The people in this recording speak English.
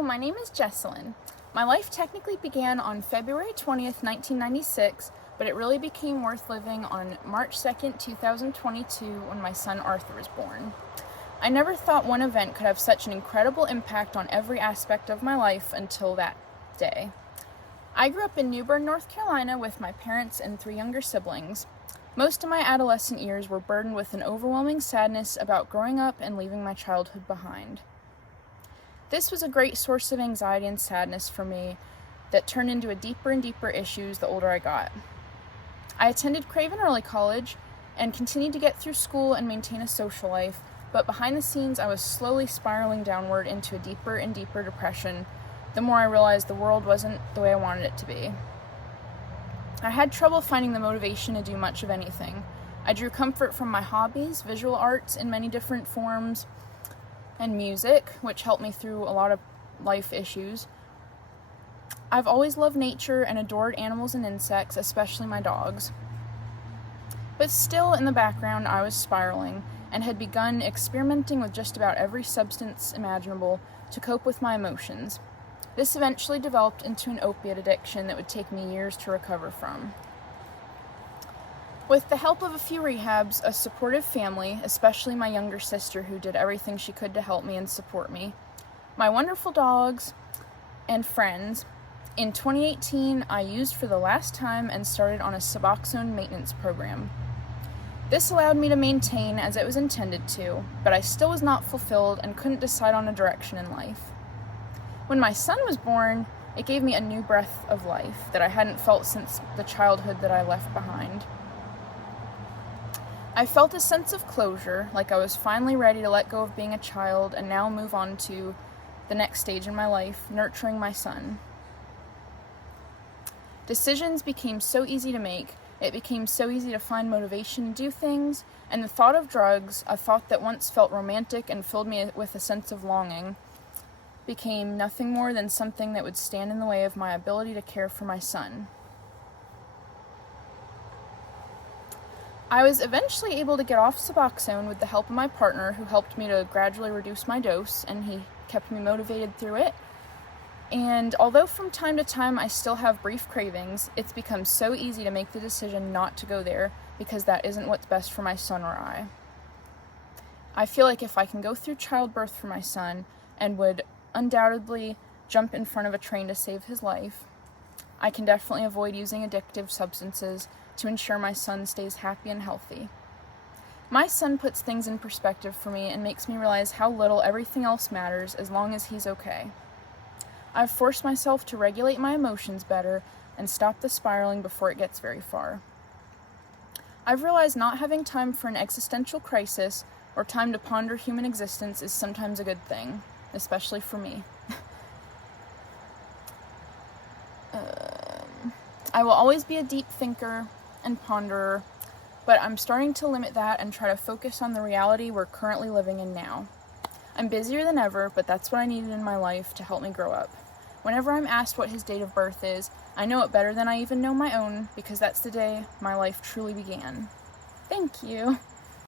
Hello, my name is Jesselyn. My life technically began on February 20th, 1996, but it really became worth living on March 2nd, 2022, when my son Arthur was born. I never thought one event could have such an incredible impact on every aspect of my life until that day. I grew up in New Bern, North Carolina with my parents and 3 younger siblings. Most of my adolescent years were burdened with an overwhelming sadness about growing up and leaving my childhood behind. This was a great source of anxiety and sadness for me that turned into a deeper and deeper issues the older I got. I attended Craven Early College and continued to get through school and maintain a social life, but behind the scenes I was slowly spiraling downward into a deeper and deeper depression the more I realized the world wasn't the way I wanted it to be. I had trouble finding the motivation to do much of anything. I drew comfort from my hobbies, visual arts in many different forms, and music, which helped me through a lot of life issues. I've always loved nature and adored animals and insects, especially my dogs. But still, in the background, I was spiraling and had begun experimenting with just about every substance imaginable to cope with my emotions. This eventually developed into an opiate addiction that would take me years to recover from. With the help of a few rehabs, a supportive family, especially my younger sister who did everything she could to help me and support me, my wonderful dogs, and friends, in 2018 I used for the last time and started on a Suboxone maintenance program. This allowed me to maintain as it was intended to, but I still was not fulfilled and couldn't decide on a direction in life. When my son was born, it gave me a new breath of life that I hadn't felt since the childhood that I left behind. I felt a sense of closure, like I was finally ready to let go of being a child and now move on to the next stage in my life, nurturing my son. Decisions became so easy to make, it became so easy to find motivation to do things, and the thought of drugs, a thought that once felt romantic and filled me with a sense of longing, became nothing more than something that would stand in the way of my ability to care for my son. I was eventually able to get off Suboxone with the help of my partner, who helped me to gradually reduce my dose, and he kept me motivated through it. And although from time to time I still have brief cravings, it's become so easy to make the decision not to go there because that isn't what's best for my son or I. I feel like if I can go through childbirth for my son and would undoubtedly jump in front of a train to save his life, I can definitely avoid using addictive substances to ensure my son stays happy and healthy. My son puts things in perspective for me and makes me realize how little everything else matters as long as he's okay. I've forced myself to regulate my emotions better and stop the spiraling before it gets very far. I've realized not having time for an existential crisis or time to ponder human existence is sometimes a good thing, especially for me. I will always be a deep thinker and ponderer, but I'm starting to limit that and try to focus on the reality we're currently living in now. I'm busier than ever, but that's what I needed in my life to help me grow up. Whenever I'm asked what his date of birth is, I know it better than I even know my own, because that's the day my life truly began. Thank you.